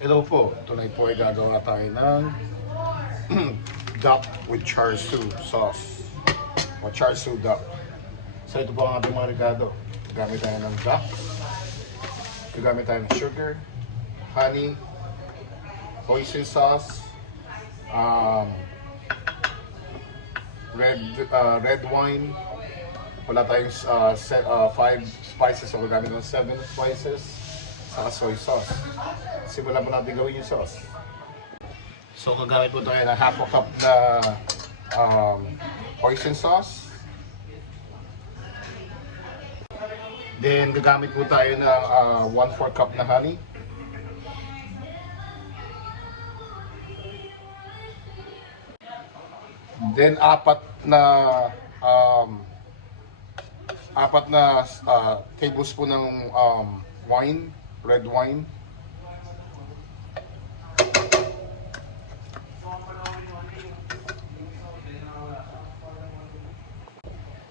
Hello po, tonight po ay gagawa tayo ng duck with char siu sauce o char siu duck. So ito po ang ating mga regado. Gagamit tayo ng duck, gagamit tayo ng sugar, honey, hoisin sauce, red wine. Wala tayong 5 spices, so gagamit ng 7 spices, saka soy sauce. Simulan po natin gawin yung sauce. So gagamit po tayo ng half a cup na hoisin sauce. Then gagamit po tayo ng 1/4 cup na honey. Then apat na tablespoon ng wine, red wine.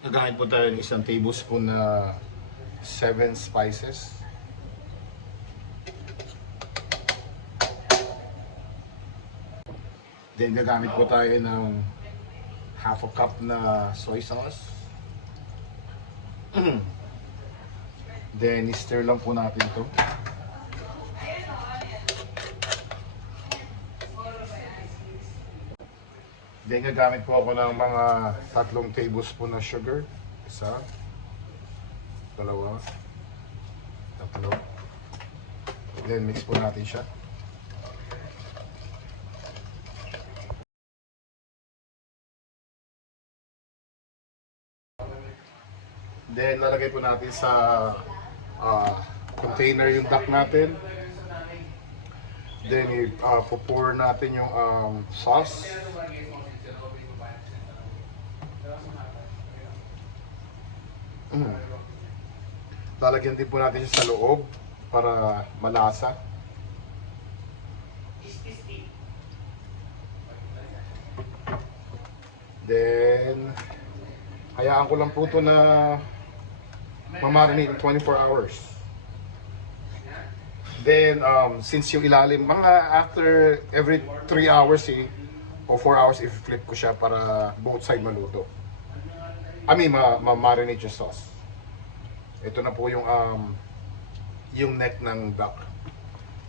Gagamit po tayo ng 1 tablespoon na 7 spices. Then gagamit po tayo ng half a cup na soy sauce. Then stir lang po natin ito. Then gagamit po ako ng mga 3 tablespoon na sugar. 1, 2, 3. Then mix po natin siya. Then lalagay po natin sa container yung duck natin. Then pour natin yung sauce. Lalagyan din po natin siya sa loob para malasa. Then hayaan ko lang po ito na mamarinate 24 hours. Then since yung ilalim, mga after every 3 hours o 4 hours i-flip ko siya para both side maluto. Ma-marinate yung sauce. Ito na po yung neck ng duck.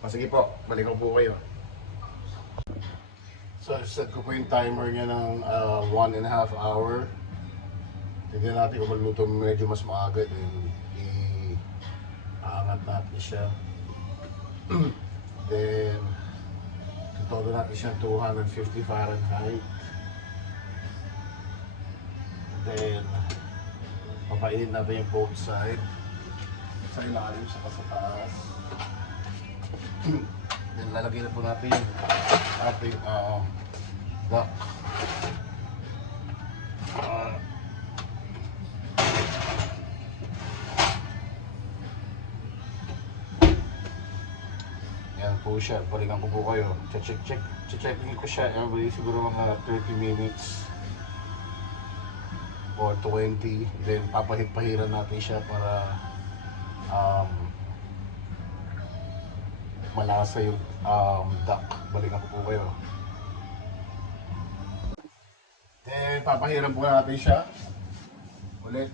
Sige po, balikan ko po kayo. So set ko po yung timer niya ng 1.5 hour. Tignan natin kung maluto medyo mas maaga, then i-aangat natin siya. Then tutodo natin siya 250 Fahrenheit. Then papainin natin yung both side, sa ilalim sa taas. Then lalagyan na po natin yung ating duck. Yan po siya, balikan ko po kayo. Checking ko siya every siguro mga 30 minutes or 20. Then papahiran natin siya para malasa yung duck. Balikan ko po kayo. Then papahiran po natin siya ulit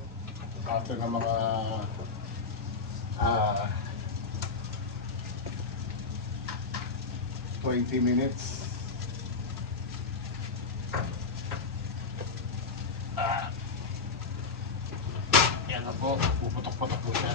after ng mga 20 minutes. Yan na po, puputok-putok po siya.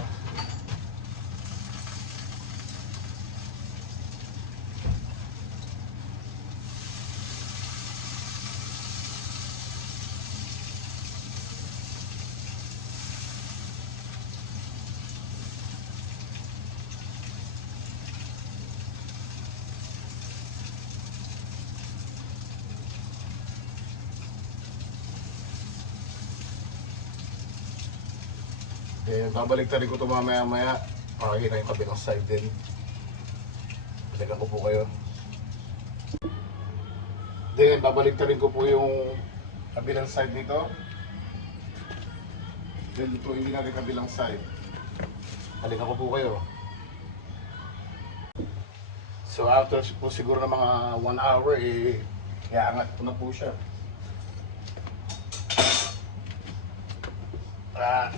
Babalik na rin ko ito mamaya-maya. Pakakita yung kabilang side din. Balikan ko po kayo. Then babalik na rin ko po yung kabilang side nito. Then lutuin din natin kabilang side. Balikan ko po kayo. So after po siguro ng mga 1 hour, iangat ko na po siya. Ah.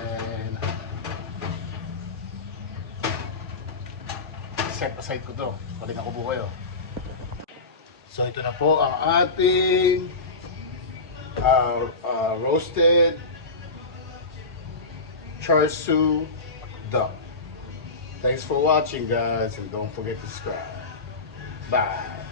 And set aside ko to. Balikan ko po kayo. So ito na po ang ating roasted char siu duck. Thanks for watching, guys, and don't forget to subscribe. Bye.